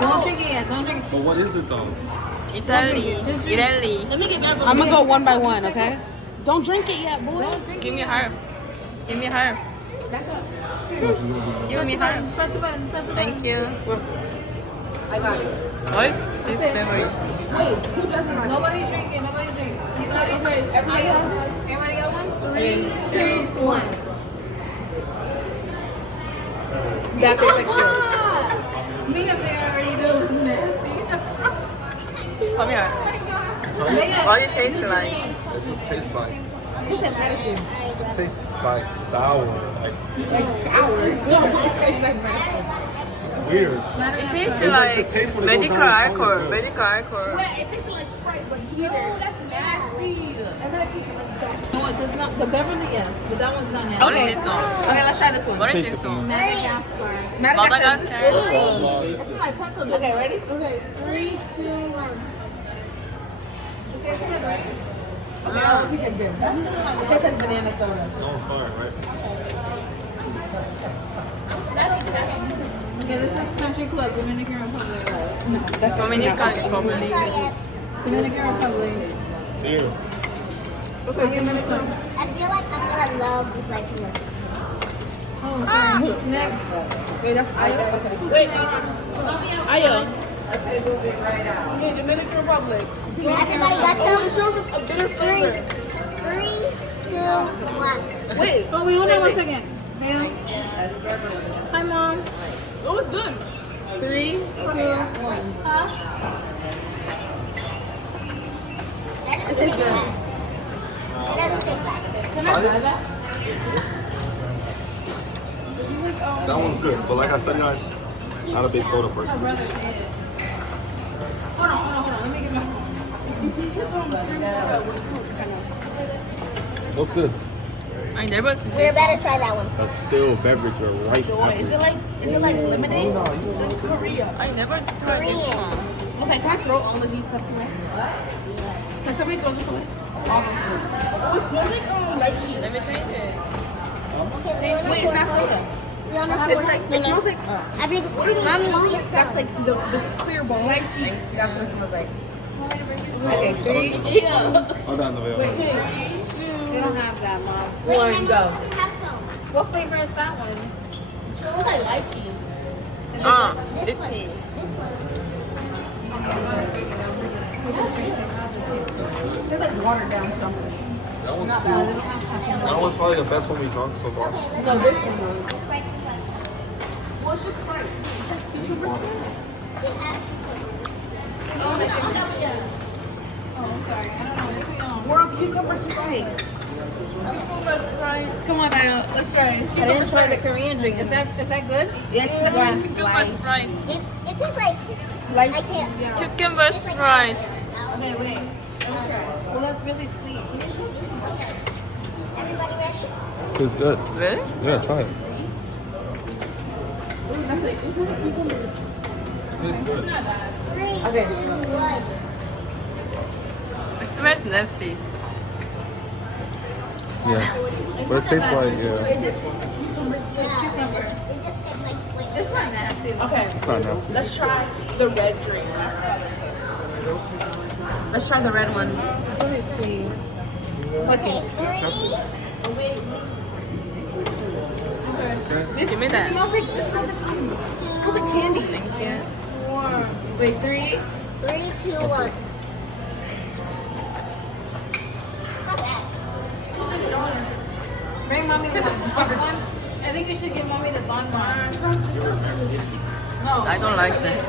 Don't drink it yet. Don't drink it. But what is it though? Italy. Irelli. Let me get your. I'm gonna go one by one, okay? Don't drink it yet, boy. Give me a herb. Give me a herb. Give me a herb. Press the button. Press the button. Thank you. I got it. What is this beverage? Wait, nobody drinking. Nobody drink. You got it. Everybody got one. 3, 2, 1. That's a picture. Me and Bear already know it's nasty. Come here. What does it taste like? It just tastes like. Taste like medicine. It tastes like sour. Like Sour. it's weird. It tastes It's like the like taste when it goes medical down your tongue is alcohol. good. Medical alcohol. It tastes like Sprite, but sweeter. That's nasty. And then it tastes like that. No, it does not. The Beverly, yes, but that one's not nasty. What is this one? Okay, let's try this one. What is this one? Madagascar. Madagascar. Okay, ready? Okay, 3, 2, 1. It tastes good, right? Okay, I'll keep it good. It tastes like banana soda. No, it's fire, right? Okay, this is Country Club, Dominican Republic. No, that's Dominican Republic. Dominican Republic. See you. Okay, give me the some. I feel like I'm gonna love this life too much. Oh, sorry. Next. Wait, that's Ayo? Okay. Wait, Ayo. Okay, Dominican Republic. Everybody got some? Shows us a bitter flavor. 3, 2, 1. Wait, oh, wait, hold on 1 second. Ma'am. Hi, Mom. It was good. 3, 2, 1. Huh? This is good. It doesn't taste bad. Can I try that? That one's good, but like I said, guys, not a big soda person. My brother did. Hold on. Let me get my. What's this? I never seen We this. better try that one. A still beverage or white Is it like lemonade? It's Korea. I never tried this Korean. one. Okay, can I throw all of these cups away? Can somebody throw this away? All those things. Oh, it smells like lychee. Let me taste it. Okay, Wait, it's not soda. we don't know It's like, it smells like, I think, Mommy, get that's some. like the clear ball. Lychee. That's what it smells like. Okay, 3, Oh, down the way. Wait, 3, 2. They don't have that, Mom. Wait, my One, mom go. doesn't have some. What flavor is that one? It looks like lychee. This Litchi. one. This one. It tastes like watered down something. That one's Not cool. bad. They don't have That one's probably the best one we drunk so far. Okay, let's No, try this it. one was. This Sprite, this Sprite. Well, it's just Sprite. They have Oh, I'm sorry. I don't know. Maybe World Cucumber Sprite. Come on, Diana. Let's try it. I didn't try the Korean drink. Is that good? Yeah, it's like Cucumber Sprite. it tastes like I can't. Cucumber Sprite. Okay, wait. Well, that's really sweet. Okay. Everybody ready? It's good. Really? Yeah, try it. That's like, it's really cucumber. It's good. 3, Okay. 2, 1. It smells nasty. Yeah. But it tastes like, yeah. It's just Yeah, cucumber. it just tastes like It's not nasty. Okay, It's not nasty. let's try the red drink. Let's try the red one. It's really sweet. Okay, Okay. 3, This, Give me that. It smells like candy. Thank you. Wait, 3. 3, 2, 1. It's not bad. Bring mommy the one. I think you should give mommy the Don Juan. No. I don't like that.